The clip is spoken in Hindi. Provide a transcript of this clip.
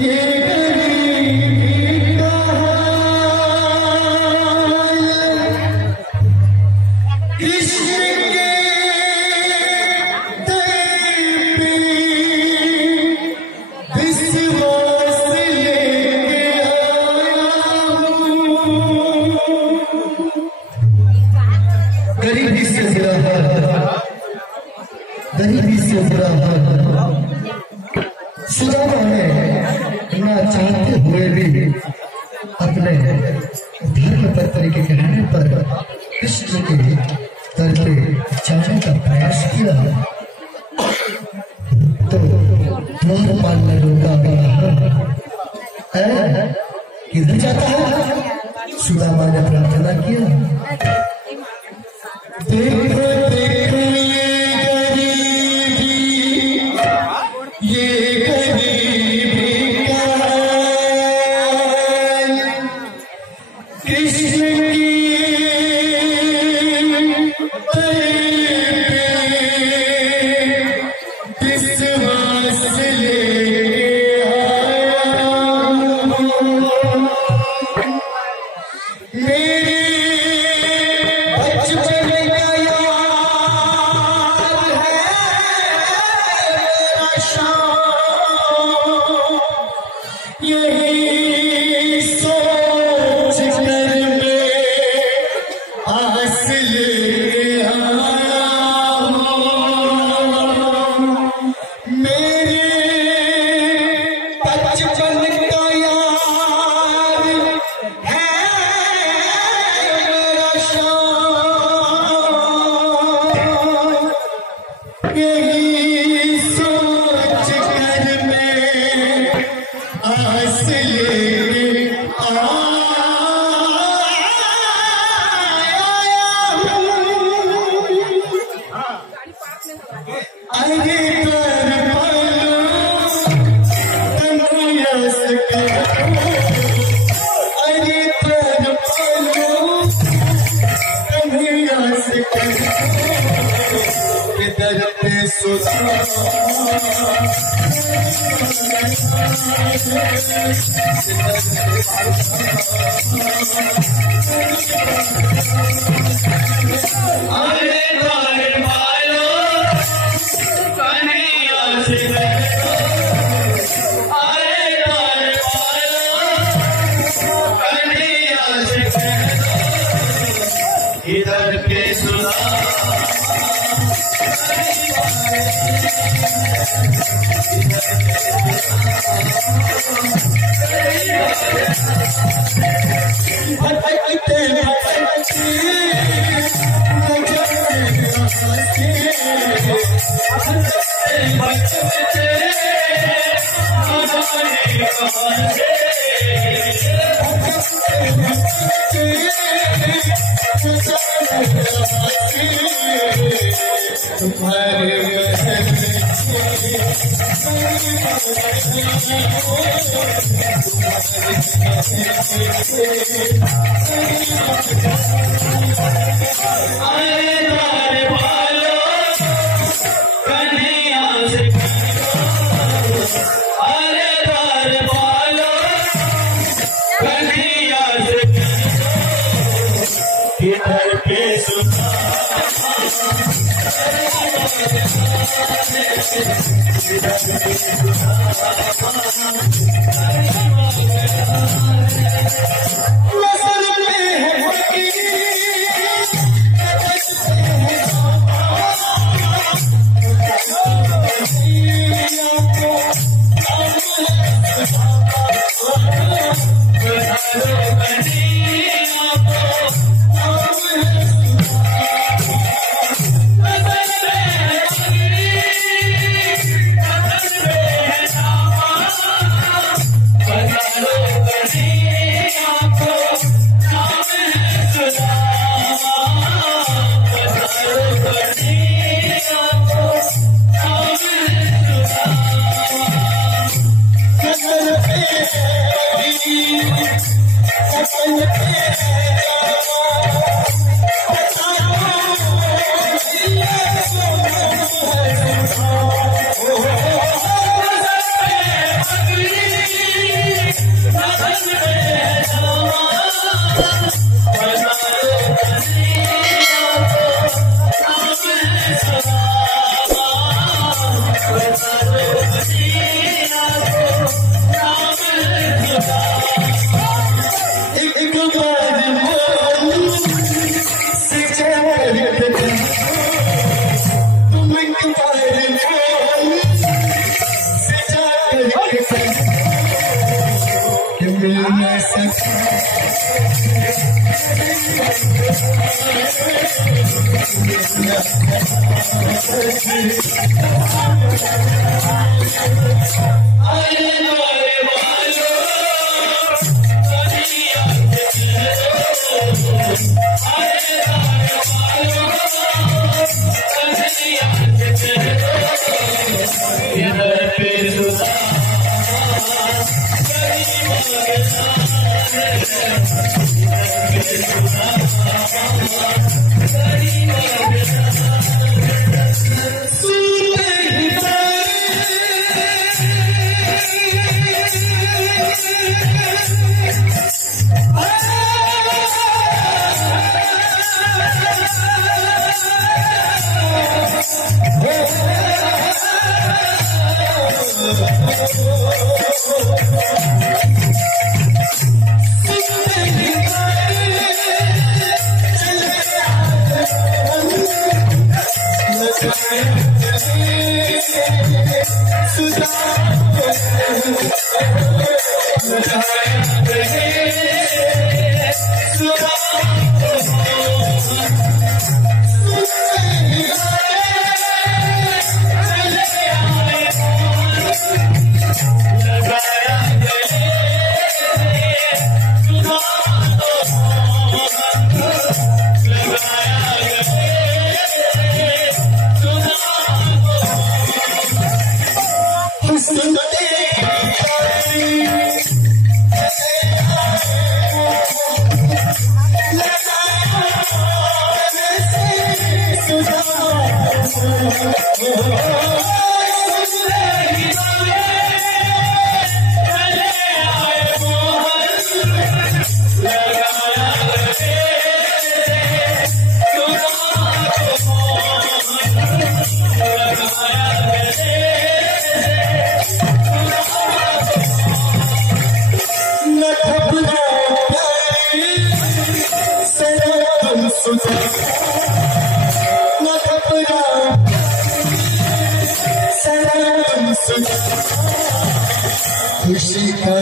ये गरीबी का हाल कृष्ण के दर पे विश्वास लेके आया हूँ। गरीबी से बुरा हाल, गरीबी से बुरा हाल सुदामा ने ना चाहते हुए भी अपने धर्म पत्नी के कहने पर कृष्ण के दर पे जाने का प्रयास किया तो द्वारपाल ने रोका, किधर जाता है? सुदामा ने प्रार्थना किया, देखो देखो ये गरीबी का हाल कृष्ण की दर पे विश्वास लेके आया हूँ। मेरे बचपन का याद है मेरा शाम, यही सोच कर मैं आस लेके आया हूँ। मेरे बचपन का याद है मेरा शाम, यही सोच कर मैं आस लेके आया हूँ। अरे तर पलो कन्हैया से कहो, अरे तर पलो कन्हैया से कहो, दर पे सुदामा अरे द्वार पालो कन्हैया से कहो, अरे द्वार पालो कन्हैया से कहो, इधर पे सुदामा तुम्हारे अरे द्वार पालो कन्हैया से कहो, अरे द्वार पालो कन्हैया से कहो, इधर पे एक बार बोल सजा करके तुम एक बार बोल सजा करके कि मिल न खुशी का